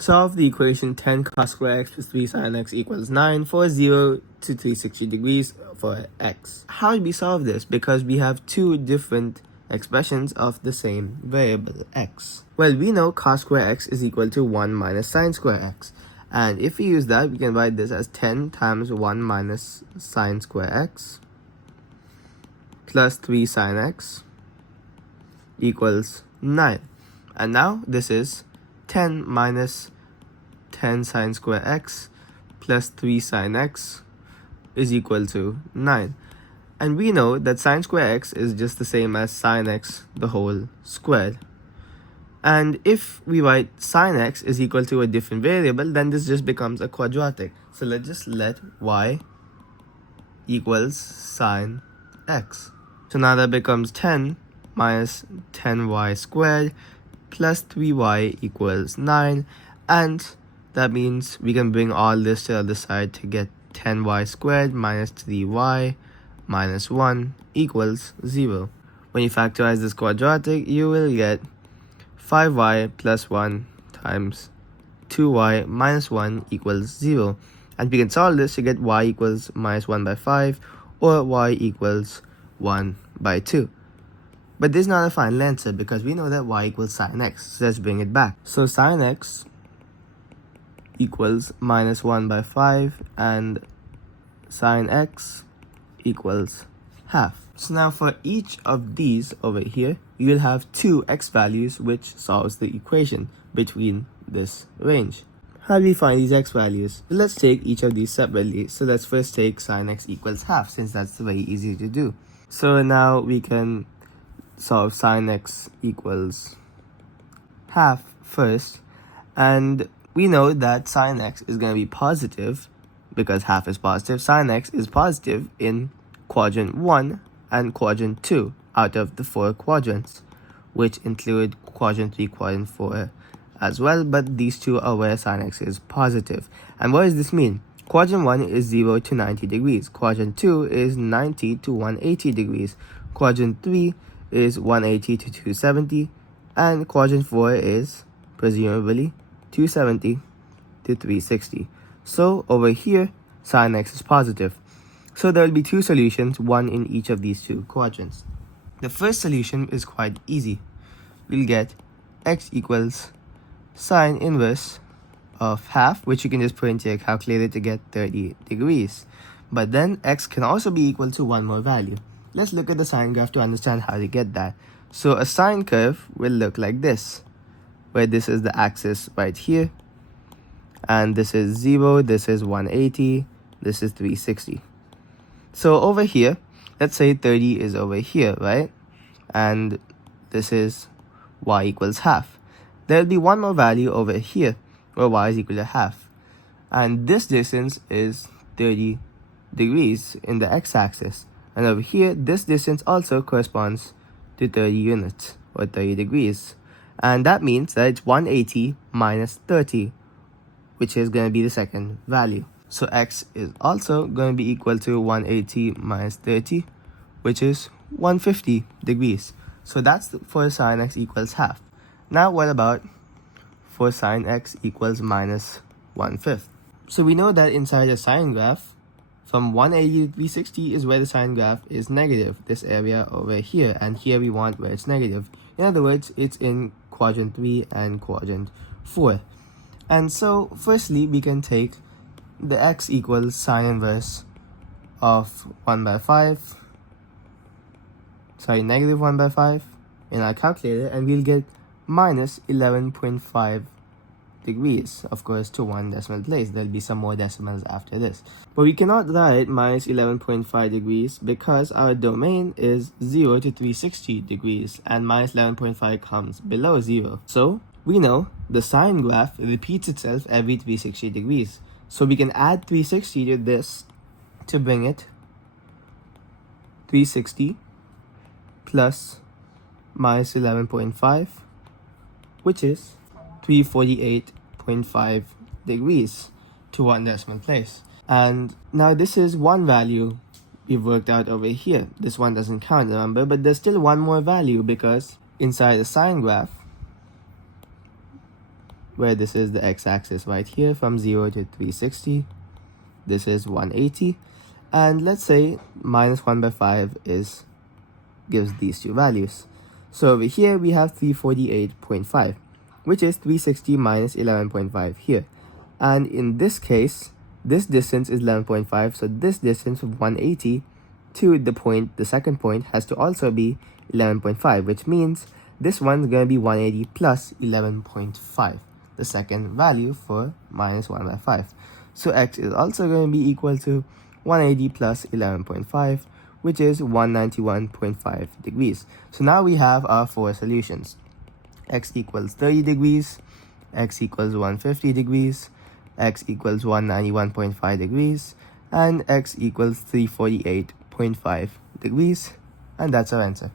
Solve the equation 10 cos square x plus 3 sin x equals 9 for 0 to 360 degrees for x. How do we solve this? Because we have two different expressions of the same variable x. Well, we know cos square x is equal to 1 minus sin square x. And if we use that, we can write this as 10 times 1 minus sin square x plus 3 sin x equals 9. And now this is 10 minus 10 sin square x plus 3 sin x is equal to 9. And we know that sin square x is just the same as sin x the whole squared. And if we write sin x is equal to a different variable, then this just becomes a quadratic. So let's just let y equals sin x. So now that becomes 10 minus 10y squared plus 3y equals 9, and that means we can bring all this to the other side to get 10y squared minus 3y minus 1 equals 0. When you factorize this quadratic, you will get 5y plus 1 times 2y minus 1 equals 0. And we can solve this to get y equals minus 1 by 5 or y equals 1 by 2. But this is not a final answer because we know that y equals sin x. So let's bring it back. So sin x equals minus 1 by 5 and sin x equals half. So now for each of these over here, you will have two x values which solves the equation between this range. How do we find these x values? Let's take each of these separately. So let's first take sin x equals half, since that's very easy to do. So now we can solve sin x equals half first, and we know that sin x is going to be positive because half is positive. Sin x is positive in quadrant 1 and quadrant 2 out of the 4 quadrants, which include quadrant 3, quadrant 4 as well, but these two are where sin x is positive. And what does this mean? Quadrant 1 is 0 to 90 degrees, quadrant 2 is 90 to 180 degrees, quadrant 3 is 180 to 270, and quadrant 4 is presumably 270 to 360. So over here, sin x is positive. So there will be two solutions, one in each of these two quadrants. The first solution is quite easy. We'll get x equals sine inverse of half, which you can just put into your calculator to get 30 degrees. But then x can also be equal to one more value. Let's look at the sine graph to understand how to get that. So a sine curve will look like this, where this is the axis right here, and this is 0, this is 180, this is 360. So over here, let's say 30 is over here, right? And this is y equals half. There'll be one more value over here, where y is equal to half. And this distance is 30 degrees in the x-axis. And over here, this distance also corresponds to 30 units, or 30 degrees. And that means that it's 180 minus 30, which is going to be the second value. So x is also going to be equal to 180 minus 30, which is 150 degrees. So that's for sine x equals half. Now what about for sine x equals minus 1/5? So we know that inside a sine graph, from 180 to 360 is where the sine graph is negative, this area over here, and here we want where it's negative. In other words, it's in quadrant 3 and quadrant 4. And so firstly, we can take the x equals sine inverse of 1 by 5, negative 1 by 5 in our calculator, and we'll get minus 11.5 degrees, of course, to one decimal place. There'll be some more decimals after this. But we cannot write minus 11.5 degrees because our domain is 0 to 360 degrees, and minus 11.5 comes below 0. So we know the sine graph repeats itself every 360 degrees. So we can add 360 to this to bring it 360 plus minus 11.5, which is 348.5 degrees to one decimal place. And now this is one value we've worked out over here. This one doesn't count, remember, but there's still one more value because inside the sine graph, where this is the x-axis right here from 0 to 360. This is 180. And let's say minus 1 by 5 gives these two values. So over here we have 348.5, which is 360 minus 11.5 here. And in this case, this distance is 11.5, so this distance of 180 to the second point has to also be 11.5, which means this one's going to be 180 plus 11.5, the second value for minus 1 by 5. So x is also going to be equal to 180 plus 11.5, which is 191.5 degrees. So now we have our four solutions. X equals 30 degrees, x equals 150 degrees, x equals 191.5 degrees, and x equals 348.5 degrees. And that's our answer.